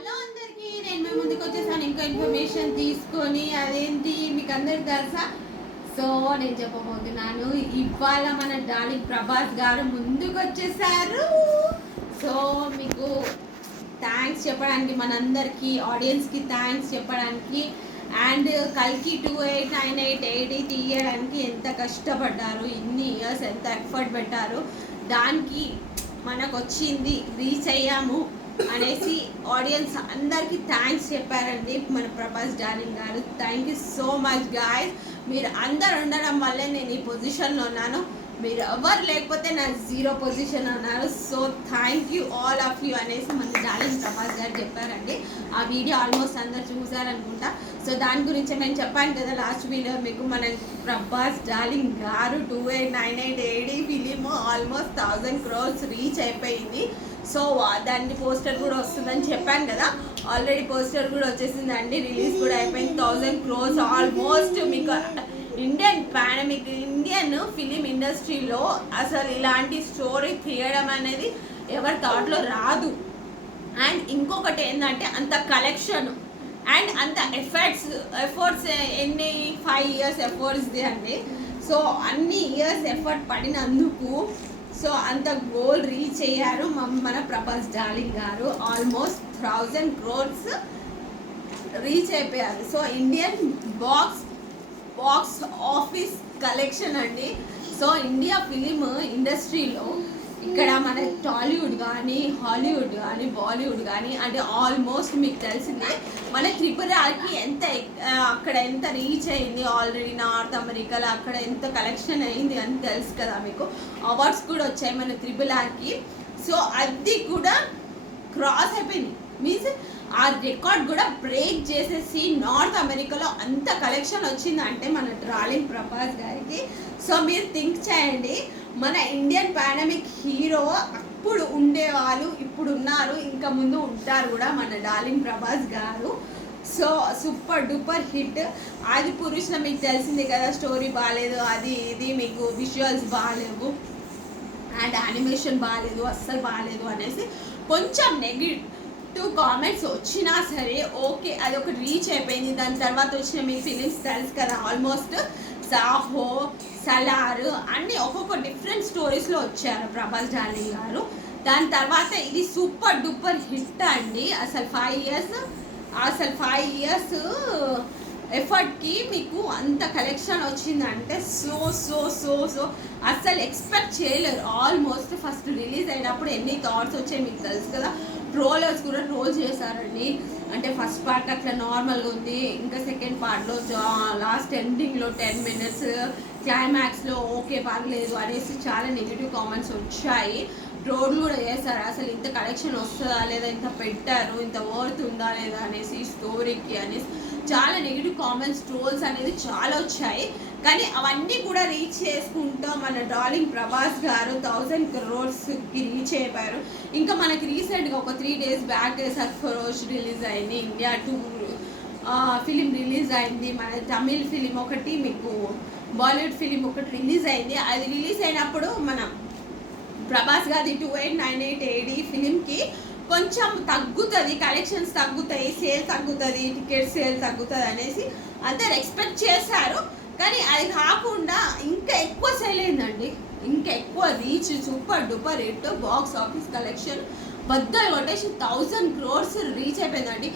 Hello అందరికి, నేను మీ ముందుకు వచ్చేసాను ఇంకో ఇన్ఫర్మేషన్ తీసుకొని. అదేంటి మీకు అందరికి తెలుసా? సో నేను చెప్పబోతున్నాను. ఇవాళ మన డార్లింగ్ ప్రభాస్ గారు ముందుకు వచ్చేసారు. సో మీకు థ్యాంక్స్ చెప్పడానికి, మనందరికీ ఆడియన్స్కి థ్యాంక్స్ చెప్పడానికి, అండ్ కల్కి 2898 తీయడానికి ఎంత కష్టపడ్డారు, ఇన్ని ఇయర్స్ ఎంత ఎఫర్ట్ పెట్టారు, దానికి మనకు వచ్చింది, రీచ్ అయ్యాము అనేసి ఆడియన్స్ అందరికీ థ్యాంక్స్ చెప్పారండి మన ప్రభాస్ డార్లింగ్ గారు. Thank you so much guys. మీరు అందరు ఉండడం వల్లే నేను ఈ పొజిషన్లో ఉన్నాను. మీరు ఎవరు లేకపోతే నా జీరో పొజిషన్ అన్నారు. So thank you all of you అనేసి మన డార్లింగ్ ప్రభాస్ గారు చెప్పారండి. ఆ వీడియో ఆల్మోస్ట్ అందరు చూసారనుకుంటా. సో దాని గురించి నేను చెప్పాను కదా లాస్ట్ వీడియో మీకు, మన ప్రభాస్ డార్లింగ్ గారు 2898 ఫిలిం ఆల్మోస్ట్ 1000 crores రీచ్ అయిపోయింది. సో దానికి పోస్టర్ కూడా వస్తుందని చెప్పాను కదా, ఆల్రెడీ పోస్టర్ కూడా వచ్చేసిందండి, రిలీజ్ కూడా అయిపోయింది. 1000 crores ఆల్మోస్ట్. మీకు ఇండియన్ ఫిలిం ఇండస్ట్రీలో అసలు ఇలాంటి స్టోరీ తీయడం అనేది ఎవరి థాట్లో రాదు. అండ్ ఇంకొకటి ఏంటంటే అంత కలెక్షన్ అండ్ అంత ఎఫర్ట్స్ ఎన్ని 5 years ఎఫర్ట్స్ది అండి. సో అన్ని ఇయర్స్ ఎఫర్ట్ పడినందుకు సో అంత గోల్ రీచ్ అయ్యారు మన ప్రభాస్ డార్లింగ్ గారు. ఆల్మోస్ట్ 1000 crores రీచ్ అయిపోయారు. So Indian box office collection అండి. సో ఇండియా ఫిలిం ఇండస్ట్రీలో ఇక్కడ మన టాలీవుడ్ కానీ, హాలీవుడ్ కానీ, బాలీవుడ్ కానీ, అంటే ఆల్మోస్ట్ మీకు తెలిసిందే మన త్రిపురకి అక్కడ ఎంత రీచ్ అయింది. ఆల్రెడీ నార్త్ అమెరికాలో అక్కడ ఎంత కలెక్షన్ అయింది అని తెలుసు కదా మీకు. అవార్డ్స్ కూడా వచ్చాయి మన త్రిపురకి. సో అది కూడా క్రాస్ అయిపోయింది, మీన్స్ ఆ రికార్డ్ కూడా బ్రేక్ చేసేసి నార్త్ అమెరికాలో అంత కలెక్షన్ వచ్చిందంటే మన డార్లింగ్ ప్రభాస్ గారికి. సో మీరు థింక్ చేయండి, మన ఇండియన్ పాండమిక్ హీరో అప్పుడు ఉండేవాళ్ళు, ఇప్పుడు ఉన్నారు, ఇంకా ముందు ఉంటారు కూడా మన డార్లింగ్ ప్రభాస్ గారు. So super duper hit. ఆది పురుషులో మీకు తెలిసిందే కదా, స్టోరీ బాగాలేదు, అది ఇది, మీకు విజువల్స్ బాగాలేవు అండ్ యానిమేషన్ బాగాలేదు, అస్సలు బాగాలేదు అనేసి కొంచెం నెగిటివ్ కామెంట్స్ వచ్చినా సరే ఓకే, అది ఒక రీచ్ అయిపోయింది. దాని తర్వాత వచ్చిన మీ ఫిలిమ్స్ తెలుసు కదా, ఆల్మోస్ట్ సాహో, సలార్ అన్నీ ఒక్కొక్క డిఫరెంట్ స్టోరీస్లో వచ్చారు ప్రభాస్ డార్లింగ్ గారు. దాని తర్వాత ఇది సూపర్ డూపర్ హిట్ అండి. అసలు 5 years ఎఫర్ట్కి మీకు అంత కలెక్షన్ వచ్చిందంటే సో సో సో సో అసలు ఎక్స్పెక్ట్ చేయలేరు. ఆల్మోస్ట్ ఫస్ట్ రిలీజ్ అయినప్పుడు ఎన్ని థాట్స్ వచ్చాయి మీకు తెలుసు కదా. ట్రోలర్స్ కూడా ట్రోల్ చేశారండి. అంటే ఫస్ట్ పార్ట్ అట్లా నార్మల్గా ఉంది, ఇంకా సెకండ్ పార్ట్లో లాస్ట్ ఎండింగ్లో 10 minutes క్లైమాక్స్లో ఓకే పర్లేదు అనేసి చాలా నెగిటివ్ కామెంట్స్ వచ్చాయి. ట్రోల్ కూడా చేశారు, అసలు ఇంత కలెక్షన్ వస్తుందా లేదా, ఇంత పెట్టారు, ఇంత వర్త్ ఉందా లేదా అనేసి స్టోరీకి అనేసి చాలా నెగిటివ్ కామెంట్స్, ట్రోల్స్ అనేది చాలా వచ్చాయి. కానీ అవన్నీ కూడా రీచ్ చేసుకుంటూ మన డార్లింగ్ ప్రభాస్ గారు 1000 crores రీచ్ అయిపోయారు. ఇంకా మనకి రీసెంట్గా ఒక 3 days బ్యాక్ సర్ఫరోష్ రిలీజ్ అయింది, ఇండియా 2 ఫిలిం రిలీజ్ అయింది. మన తమిళ్ ఫిలిం ఒకటి, మీకు బాలీవుడ్ ఫిలిం ఒకటి రిలీజ్ అయింది. అది రిలీజ్ అయినప్పుడు మన ప్రభాస్ గారి 2898 ఫిలింకి కొంచెం తగ్గుతుంది, కలెక్షన్స్ తగ్గుతాయి, సేల్ తగ్గుతుంది, టికెట్ సేల్ తగ్గుతుంది అనేసి అందరు ఎక్స్పెక్ట్ చేశారు. కానీ అది కాకుండా ఇంకా ఎక్కువ సేల్ అయిందండి, ఇంకా ఎక్కువ reach, super duper hit, box office collection బద్దలు కొట్టేసి 1000 crores రీచ్ అయిపోయిందండి.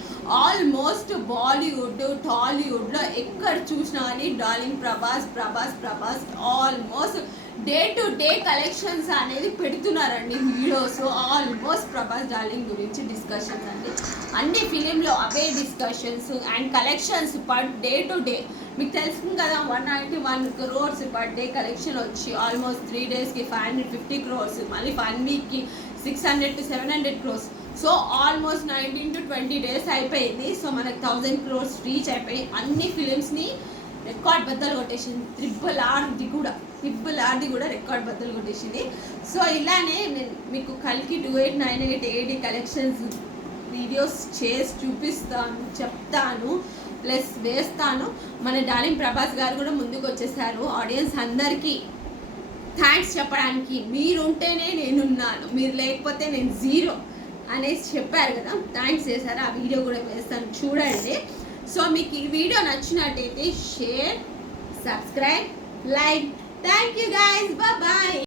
ఆల్మోస్ట్ బాలీవుడ్, టాలీవుడ్లో ఎక్కడ చూసినా కానీ darling Prabhas almost day to day collections అనేది పెడుతున్నారండి వీడియోస్. ఆల్మోస్ట్ ప్రభాస్ డార్లింగ్ గురించి డిస్కషన్స్ అండి, అన్ని ఫిలింలో అవే discussions and collections per day to day. మీకు తెలుస్తుంది కదా, 191 crores పర్ డే కలెక్షన్ వచ్చి ఆల్మోస్ట్ 3 daysకి 550 crores, మళ్ళీ 1 weekకి 600 to 700 crores. So almost 19 to 20 days అయిపోయింది. సో మనకు 1000 crores రీచ్ అయిపోయి అన్ని ఫిలిమ్స్ని రికార్డ్ బద్దలు కొట్టేసింది. ట్రిపుల్ ఆర్ది కూడా రికార్డ్ బద్దలు కొట్టేసింది. సో ఇలానే నేను మీకు కల్కి 2898 కలెక్షన్స్ వీడియోస్ చేసి చూపిస్తాను, చెప్తాను, ప్లస్ వేస్తాను. మన డార్లింగ్ ప్రభాస్ గారు కూడా ముందుకు వచ్చేసారు. ఆడియన్స్ అందరికీ థ్యాంక్స్ చెప్పడానికి, మీరుంటేనే నేనున్నాను, మీరు లేకపోతే నేను జీరో. అనేసి చెప్పారు కదా, థ్యాంక్స్ చేశారు. ఆ వీడియో కూడా వేస్తాను చూడండి. సో మీకు ఈ వీడియో నచ్చినట్టయితే share, subscribe, like. Thank you guys, bye.